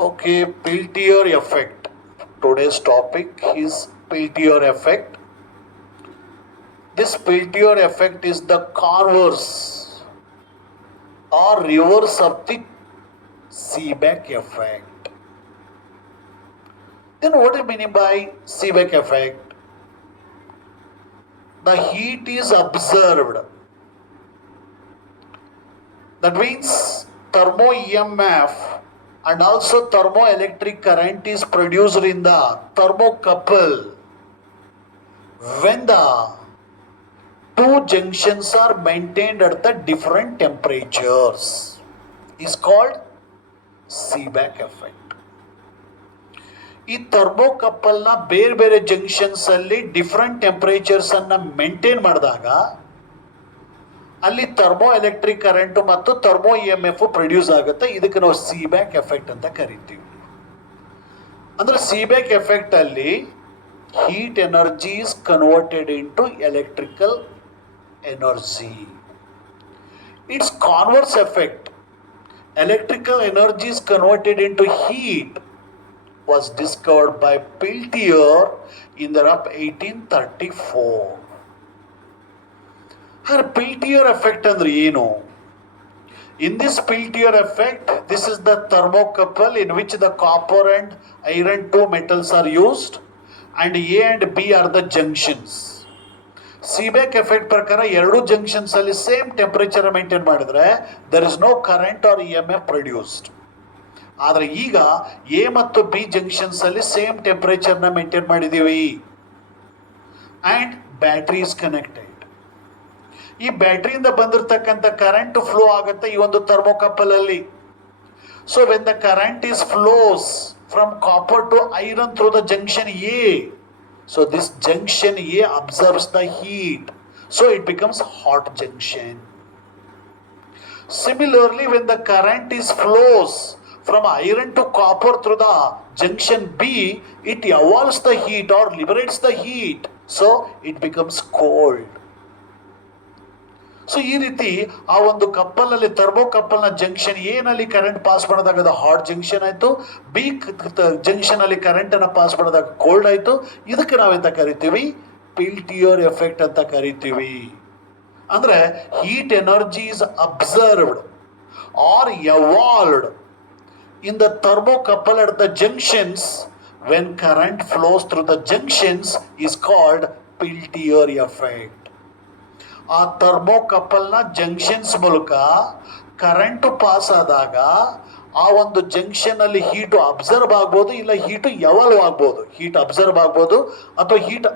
Okay, Peltier effect. Today's topic is Peltier effect. This Peltier effect is the converse or reverse of the Seebeck effect. Then what do you mean by Seebeck effect? The heat is observed. That means thermo EMF and also thermoelectric current is produced in the thermocouple when the two junctions are maintained at the different temperatures is called Seebeck effect. ಈ ಥರ್ಮೋಕಪಲ್ನ ಬೇರೆ ಬೇರೆ ಜಂಕ್ಷನ್ಸ್ ಅಲ್ಲಿ different temperatures ಅನ್ನ ಮೇಂಟೈನ್ ಮಾಡಿದಾಗ ಅಲ್ಲಿ thermo electric current ಮತ್ತು thermo EMF produce ಆಗುತ್ತೆ. ಇದಕ್ಕೆ ನಾವು ಸೀಬ್ಯಾಕ್ ಎಫೆಕ್ಟ್ ಅಂತ ಕರಿತೀವಿ. ಅಂದ್ರೆ ಸೀಬ್ಯಾಕ್ ಎಫೆಕ್ಟ್ ಅಲ್ಲಿ heat energy is converted into electrical energy. Its converse effect, electrical energy is converted into heat, was discovered by Peltier in the year 1834. Her Peltier effect ಅಂದ್ರೆ ಏನು? In this Peltier effect, this is the thermocouple in which the copper and iron two metals are used. And A and B are the junctions. Seebeck effect ಪ್ರಕಾರ ಎರಡು ಜಂಕ್ಷನ್ಸ್ ಅಲ್ಲಿ same temperature maintain ಮಾಡಿದ್ರೆ there is no current or EMF produced. ಆದರೆ ಈಗ ಎ ಮತ್ತು B junctions ಅಲ್ಲಿ same temperature ನ ಮೇಂಟೈನ್ ಮಾಡಿದೀವಿ ಅಂಡ್ ಬ್ಯಾಟರಿ ಇಸ್ ಕನೆಕ್ಟೆಡ್. ಈ ಬ್ಯಾಟರಿಯಿಂದ ಬಂದಿರತಕ್ಕಂಥ ಕರೆಂಟ್ ಫ್ಲೋ ಆಗುತ್ತೆ ಈ ಒಂದು ಥರ್ಮೋಕಪಲ್ ಅಲ್ಲಿ. So when the current is flows from copper to iron through the junction A. So this junction A absorbs the heat. So it becomes hot junction. Similarly, when the current is flows from iron to copper through the junction B, it evolves the heat or liberates the heat. So it becomes cold. So ಈ ರೀತಿ ಆ ಒಂದು couple ಅಲ್ಲಿ ಥರ್ಮೋ ಕಪ್ಪಲ್ನ junction A ನಲ್ಲಿ current pass ಮಾಡಿದಾಗ ಅದು ಹಾಟ್ ಜಂಕ್ಷನ್ ಆಯ್ತು, ಬಿ ಜಂಕ್ಷನ್ ಅಲ್ಲಿ ಕರೆಂಟ್ ಅನ್ನ ಪಾಸ್ ಮಾಡಿದಾಗ ಕೋಲ್ಡ್ ಆಯ್ತು. ಇದಕ್ಕೆ ನಾವೆಂತ ಕರಿತೀವಿ? ಪಿಲ್ಟಿಯರ್ ಎಫೆಕ್ಟ್ ಅಂತ ಕರಿತೀವಿ. ಅಂದ್ರೆ heat energy is absorbed or evolved in the thermocouple at the junctions when current flows through the junctions is called Peltier effect. ಆ ಥರ್ಮೋಕಪಲ್ನ ಜಂಕ್ಷನ್ಸ್ ಮೂಲಕ ಕರೆಂಟ್ ಪಾಸ್ ಆದಾಗ ಆ ಒಂದು ಜಂಕ್ಷನ್ ಅಲ್ಲಿ ಹೀಟು ಅಬ್ಸರ್ವ್ ಆಗ್ಬೋದು, ಇಲ್ಲ ಹೀಟು ಎವಾಲ್ವ್ ಆಗ್ಬೋದು. ಹೀಟ್ ಅಬ್ಸರ್ವ್ ಆಗ್ಬೋದು ಅಥವಾ ಹೀಟ್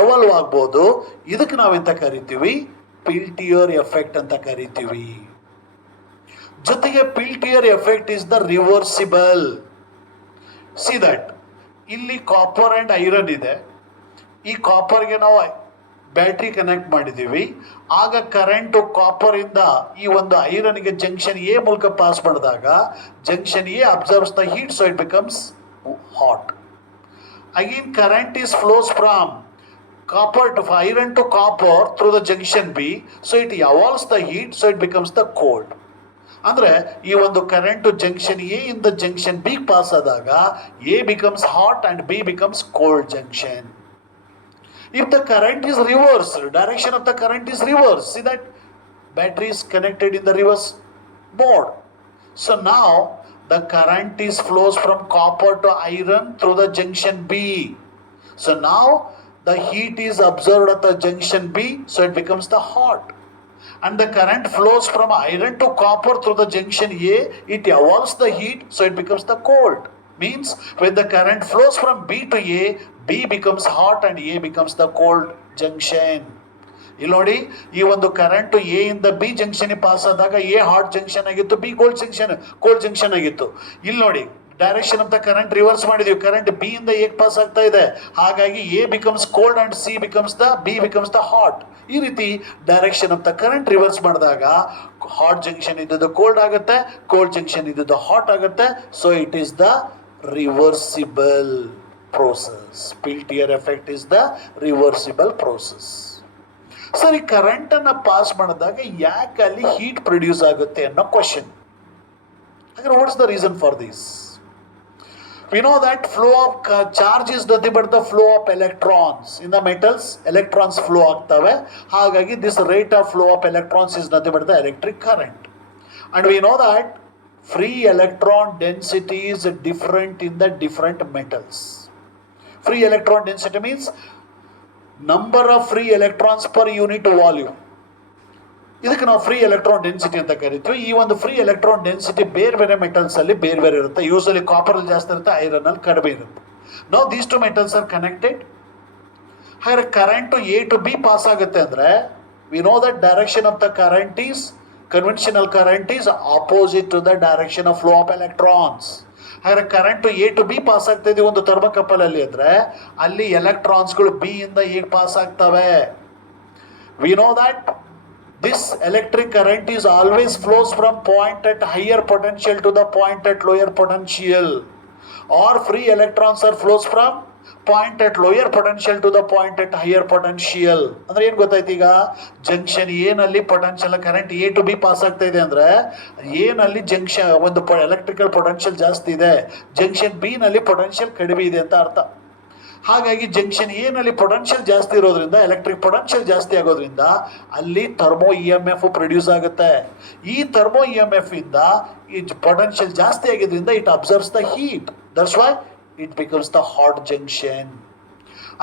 ಎವಾಲ್ವ್ ಆಗ್ಬೋದು. ಇದಕ್ಕೆ ನಾವೆಂತ ಕರಿತೀವಿ? ಪಿಲ್ಟಿಯರ್ ಎಫೆಕ್ಟ್ ಅಂತ ಕರಿತೀವಿ. ಜೊತೆಗೆ Peltier effect is the reversible. See that ಇಲ್ಲಿ ಕಾಪರ್ ಅಂಡ್ ಐರನ್ ಇದೆ. ಈ ಕಾಪರ್ಗೆ ನಾವು ಬ್ಯಾಟ್ರಿ ಕನೆಕ್ಟ್ ಮಾಡಿದ್ದೀವಿ. ಆಗ ಕರೆಂಟು ಕಾಪರ್ ಇಂದ ಈ ಒಂದು ಐರನ್ಗೆ ಜಂಕ್ಷನ್ ಎ ಮೂಲಕ ಪಾಸ್ ಮಾಡಿದಾಗ junction A observes the heat, so it becomes hot. Again current is flows from copper to iron to copper through the junction B, so it evolves the heat, so it becomes the cold. ಅಂದ್ರೆ ಈ ಒಂದು current junction A ಇಂದ junction B pass ಆದಾಗ A becomes hot and B becomes cold junction. If the current is reversed, direction of the current is reversed. See that battery is connected in the reverse mode. So now the current is flows from copper to iron through the junction B. So now the heat is absorbed at the junction B, so it becomes the hot. And the current flows from iron to copper through the junction A, it evolves the heat, so it becomes the cold. Means when the current flows from B to A, B becomes hot and A becomes the cold junction. ಇಲ್ಲಿ ನೋಡಿ, ಈ ಒಂದು current A ಇಂದ B junction pass ಆದಾಗ A hot junction ಆಗಿತ್ತು, B cold junction ಆಗಿತ್ತು. ಇಲ್ಲಿ ನೋಡಿ, direction of the current reverse ಮಾಡಿದೀವಿ. ಕರೆಂಟ್ ಬಿ ಇಂದ ಎ ಪಾಸ್ ಆಗ್ತಾ ಇದೆ, ಹಾಗಾಗಿ A becomes cold and C becomes the B becomes the hot. ಈ ರೀತಿ direction of the current reverse ಮಾಡಿದಾಗ ಹಾಟ್ ಜಂಕ್ಷನ್ ಇದ್ದದ್ದು ಕೋಲ್ಡ್ ಆಗುತ್ತೆ, ಕೋಲ್ಡ್ ಜಂಕ್ಷನ್ ಇದ್ದದ್ದು ಹಾಟ್ ಆಗುತ್ತೆ. So it is the reversible process. Peltier effect is the reversible process. ಸರಿ, ಕರೆಂಟ್ ಅನ್ನ pass ಮಾಡಿದಾಗ ಯಾಕೆ ಅಲ್ಲಿ ಹೀಟ್ ಪ್ರೊಡ್ಯೂಸ್ ಆಗುತ್ತೆ ಅನ್ನೋ ಕ್ವಶನ್. ಹಾಗಾದ್ರೆ what's the reason for this? We know that flow of charge is nothing but the flow of electrons. In the metals, electrons flow ಆಗ್ತವೆ. ಹಾಗಾಗಿ this rate of flow of electrons is nothing but the electric current. And we know that free electron density is different in the different metals. Free electron density means number of free electrons per unit volume. ಇದಕ್ಕೆ ನಾವು free electron density ಅಂತ ಕರಿತೀವಿ. ಈ ಒಂದು free electron density ಬೇರೆ ಬೇರೆ ಮೆಟಲ್ಸ್ ಅಲ್ಲಿ ಬೇರೆ ಬೇರೆ ಇರುತ್ತೆ. ಯೂಸಲಿ ಕಾಪರ್ ಅಲ್ಲಿ ಜಾಸ್ತಿ ಇರುತ್ತೆ, ಐರನ್ ಅಲ್ಲಿ ಕಡಿಮೆ ಇರುತ್ತೆ. ನಾವು these two metals are connected. ಹಾಗಾದ್ರೆ current A to B pass ಆಗುತ್ತೆ ಅಂದ್ರೆ we know that direction of the current is conventional current is opposite to the direction of flow of electrons. ಹಾಗಾದ್ರೆ current A to B pass ಆಗ್ತಾ ಇದೆ ಒಂದು thermocouple ಅಲ್ಲಿ ಅಂದ್ರೆ ಅಲ್ಲಿ ಎಲೆಕ್ಟ್ರಾನ್ಸ್ಗಳು ಬಿ ಇಂದ ಎ ಪಾಸ್ ಆಗ್ತವೆ. We know that this electric current is always flows from point at higher potential to the point at lower potential, or free electrons are flows from point at lower potential to the point at higher potential. ಅಂದ್ರೆ ಏನು ಗೊತ್ತಾಯ್ತು, ಈಗ junction A ನಲ್ಲಿ potential current A to B pass ಆಗ್ತಾ ಇದೆ ಅಂದ್ರೆ ಎ ನಲ್ಲಿ ಜಂಕ್ಷನ್ ಒಂದು ಎಲೆಕ್ಟ್ರಿಕಲ್ ಪೊಟೆನ್ಷಿಯಲ್ ಜಾಸ್ತಿ ಇದೆ, ಜಂಕ್ಷನ್ ಬಿ ನಲ್ಲಿ ಪೊಟೆನ್ಷಿಯಲ್ ಕಡಿಮೆ ಇದೆ ಅಂತ ಅರ್ಥ. ಹಾಗಾಗಿ ಜಂಕ್ಷನ್ ಎ ನಲ್ಲಿ ಪೊಟೆನ್ಷಿಯಲ್ ಜಾಸ್ತಿ ಇರೋದ್ರಿಂದ ಎಲೆಕ್ಟ್ರಿಕ್ ಪೊಟೆನ್ಷಿಯಲ್ ಜಾಸ್ತಿ ಆಗೋದ್ರಿಂದ ಅಲ್ಲಿ thermo E M F produce ಆಗುತ್ತೆ. ಈ ಥರ್ಮೋ ಇ ಎಮ್ ಎಫ್ ಇಂದ ಈ ಪೊಟೆನ್ಷಿಯಲ್ ಜಾಸ್ತಿ ಆಗಿದ್ರಿಂದ it absorbs the heat, that's why it becomes the hot junction.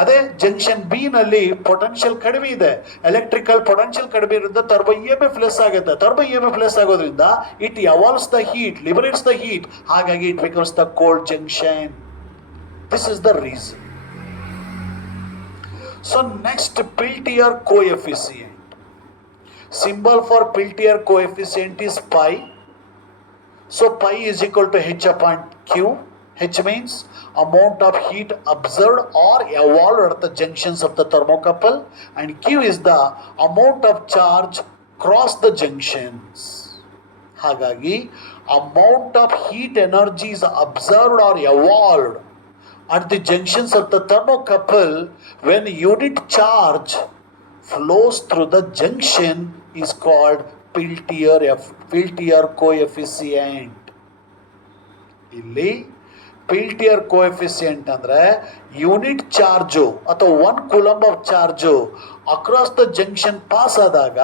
ಅದೇ ಜಂಕ್ಷನ್ ಬಿ ನಲ್ಲಿ ಪೊಟೆನ್ಷಿಯಲ್ ಕಡಿಮೆ ಇದೆ, ಎಲೆಕ್ಟ್ರಿಕಲ್ ಪೊಟೆನ್ಷಿಯಲ್ ಕಡಿಮೆ ಇರೋದ್ರಿಂದ thermo E M F less ಆಗುತ್ತೆ. Thermo E M F less ಆಗೋದ್ರಿಂದ it evolves the heat, liberates the heat, ಹಾಗಾಗಿ it becomes the cold junction. This is the reason. So next, Peltier coefficient. Symbol for Peltier coefficient is pi. So pi is equal to H upon Q. H means amount of heat observed or evolved at the junctions of the thermocouple, and Q is the amount of charge cross the junctions. ಹಾಗಾಗಿ amount of heat energy is observed or evolved at the junctions of the thermocouple when unit charge flows through the junction is called Peltier coefficient. ಇಲ್ಲಿ Peltier coefficient ಅಂದ್ರೆ unit charge ಅಥವಾ 1 coulomb of charge across the junction pass ಆದಾಗ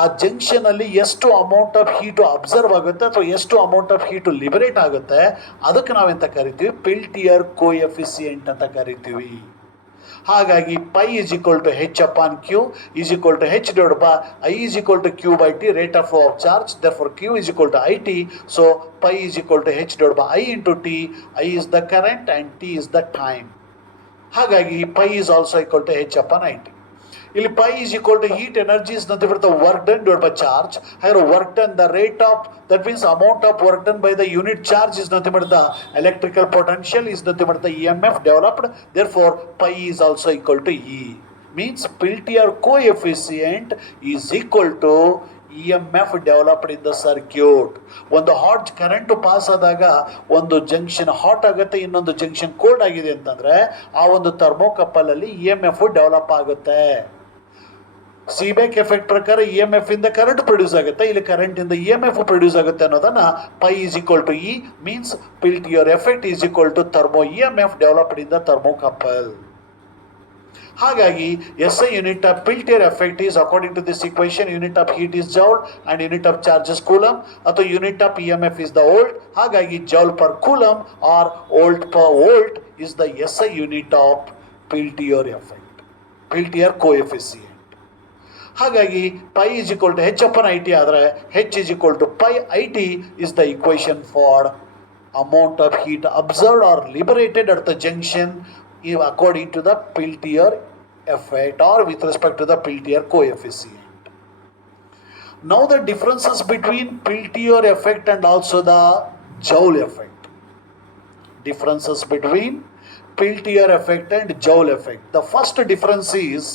ಆ ಜಂಕ್ಷನ್ ಅಲ್ಲಿ ಎಷ್ಟು amount of heat observe ಆಗುತ್ತೆ ಅಥವಾ ಎಷ್ಟು ಅಮೌಂಟ್ ಆಫ್ ಹೀಟು ಲಿಬರೇಟ್ ಆಗುತ್ತೆ, ಅದಕ್ಕೆ ನಾವೆಂತ ಕರಿತೀವಿ, ಪೆಲ್ಟಿಯರ್ ಕೋಎಫಿಸಿಯೆಂಟ್ ಅಂತ ಕರಿತೀವಿ. ಹಾಗಾಗಿ pi is equal to H upon Q is equal to H divide by I is equal to Q by T, rate of flow of charge, therefore Q is equal to I T. So pi is equal to H divide by I into T. I is the current and T is the time. ಹಾಗಾಗಿ pi is also equal to H upon I T. ಇಲ್ಲಿ pi is equal to heat energy is nothing but the work done divide by charge. ಹಾಗಾದ್ರೆ work done, the rate of, that means amount of work done by the unit charge is nothing but the electrical potential is nothing but the EMF developed. Therefore pi is also equal to E. Means Peltier coefficient is equal to EMF developed in the circuit. ಒಂದು hot current pass ಆದಾಗ ಒಂದು junction hot ಆಗುತ್ತೆ, ಇನ್ನೊಂದು junction cold ಆಗಿದೆ ಅಂತಂದ್ರೆ ಆ ಒಂದು thermocouple ಅಲ್ಲಿ EMF ಡೆವಲಪ್ ಆಗುತ್ತೆ. ಸೀಬೆಕ್ ಎಫೆಕ್ಟ್ ಪ್ರಕಾರ ಇ ಎಮ್ ಎಫ್ ಇಂದ ಕರೆಂಟ್ ಪ್ರೊಡ್ಯೂಸ್ ಆಗುತ್ತೆ, ಇಲ್ಲಿ ಕರೆಂಟ್ ಇಂದ ಇ ಎಮ್ ಎಫ್ ಪ್ರೊಡ್ಯೂಸ್ ಆಗುತ್ತೆ ಅನ್ನೋದನ್ನ pi is equal to E means Peltier effect is equal to thermo E M F developed in the thermocouple. ಹಾಗಾಗಿ S I unit of Peltier effect is according to this equation unit of heat is joule and unit of charges coulomb ಅಥವಾ unit of E M F is the volt. ಹಾಗಾಗಿ joule per coulomb or volt per volt is the S I unit of Peltier effect, Peltier coefficient. ಹಾಗಾಗಿ pi is equal to H upon I T ಆದರೆ H is equal to pi I T is the equation for amount of heat absorbed or liberated at the junction according to the Peltier effect or with respect to the Peltier coefficient. Now the differences between Peltier effect and also the Joule effect. Differences between Peltier effect and Joule effect. The first difference is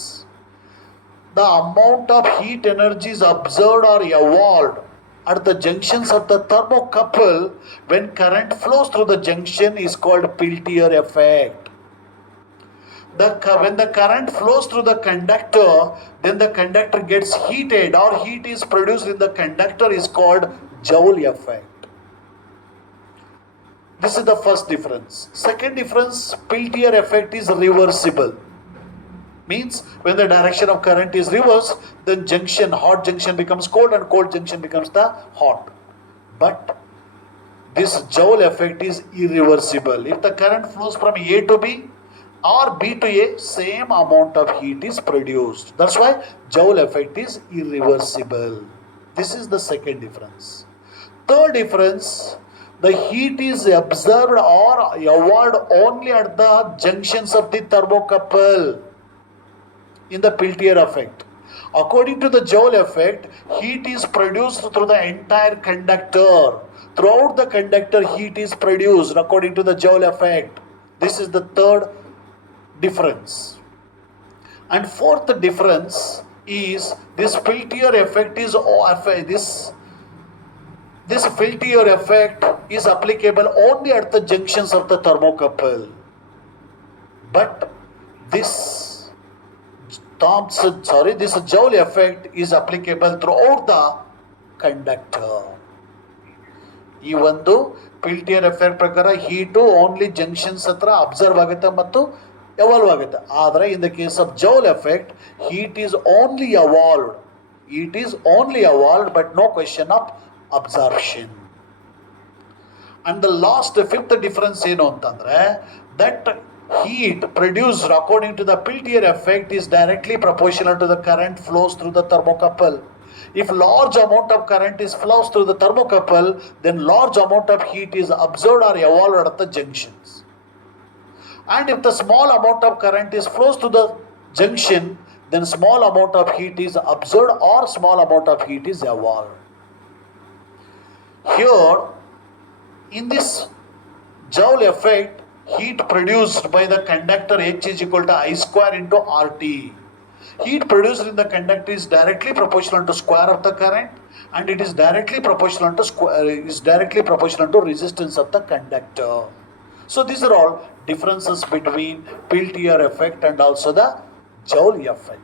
the amount of heat energy is observed or evolved at the junctions of the thermocouple when current flows through the junction is called Peltier effect. When the current flows through the conductor, then the conductor gets heated or heat is produced in the conductor is called Joule effect. This is the first difference. Second difference, Peltier effect is reversible. Means when the direction of current is reversed, then hot junction becomes cold and cold junction becomes the hot. But this Joule effect is irreversible. If the current flows from A to B or B to A, same amount of heat is produced. That's why Joule effect is irreversible. This is the second difference. Third difference, the heat is absorbed or evolved only at the junctions of the thermocouple in the Peltier effect. According to the Joule effect, heat is produced through the entire conductor. Throughout the conductor, heat is produced according to the Joule effect. This is the third difference. And fourth difference is this Peltier effect is this Peltier effect is applicable only at the junctions of the thermocouple. But this Joule effect is applicable throughout the conductor. ಈ ಒಂದು Peltier effect ಪ್ರಕಾರ heat only junctions ಹತ್ರ ಅಬ್ಸರ್ವ್ ಆಗುತ್ತೆ ಮತ್ತು evolve ಆಗುತ್ತೆ. ಆದರೆ in the case of Joule effect, heat is only evolved. It is only evolved but no question of absorption. And the last fifth difference ಏನು ಅಂತಂದ್ರೆ that heat produced according to the Peltier effect is directly proportional to the current flows through the thermocouple. If large amount of current is flows through the thermocouple, then large amount of heat is absorbed or evolved at the junctions. And if the small amount of current is flows to the junction, then small amount of heat is absorbed or small amount of heat is evolved. Here, in this Joule effect, heat produced by the conductor H is equal to I square into RT. Heat produced in the conductor is directly proportional to square of the current, and it is directly proportional to resistance of the conductor. So these are all differences between Peltier effect and also the Joule effect.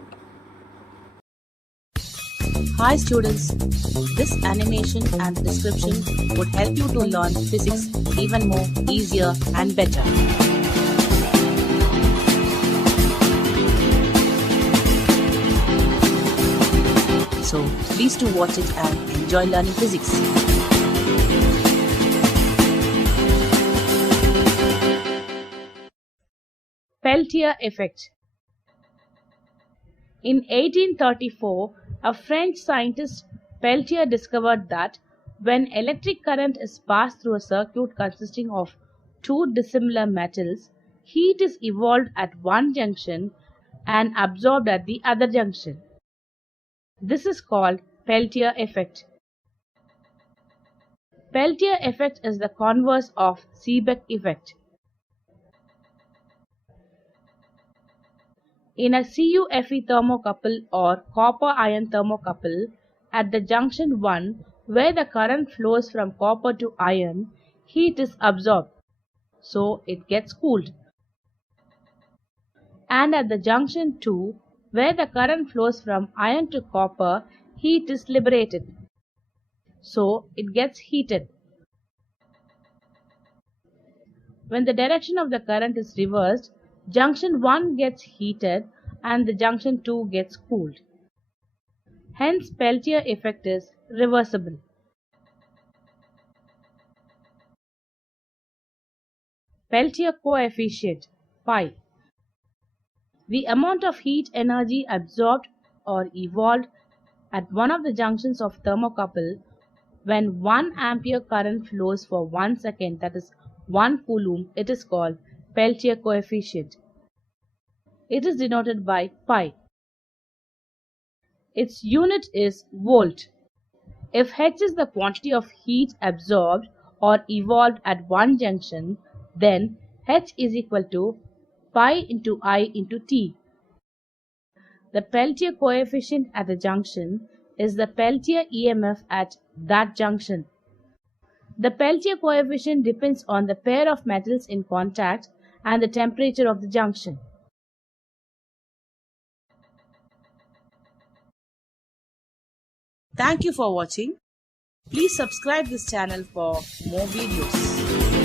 Hi students, this animation and description would help you to learn physics even more easier and better. So please do watch it and enjoy learning physics. Peltier effect. In 1834, a French scientist Peltier discovered that when electric current is passed through a circuit consisting of two dissimilar metals, heat is evolved at one junction and absorbed at the other junction. This is called Peltier effect. Peltier effect is the converse of Seebeck effect. In a CuFe thermocouple or copper iron thermocouple, at the junction 1 where the current flows from copper to iron, heat is absorbed, so it gets cooled. And at the junction 2 where the current flows from iron to copper, heat is liberated, so it gets heated. When the direction of the current is reversed, junction 1 gets heated and the junction 2 gets cooled. Hence, Peltier effect is reversible. Peltier coefficient pi. The amount of heat energy absorbed or evolved at one of the junctions of thermocouple when 1 ampere current flows for 1 second, that is 1 coulomb, it is called Peltier coefficient. It is denoted by pi. Its unit is volt. If H is the quantity of heat absorbed or evolved at one junction, then H is equal to pi into I into T. The Peltier coefficient at a junction is the Peltier EMF at that junction. The Peltier coefficient depends on the pair of metals in contact and the temperature of the junction. Thank you for watching. Please subscribe this channel for more videos.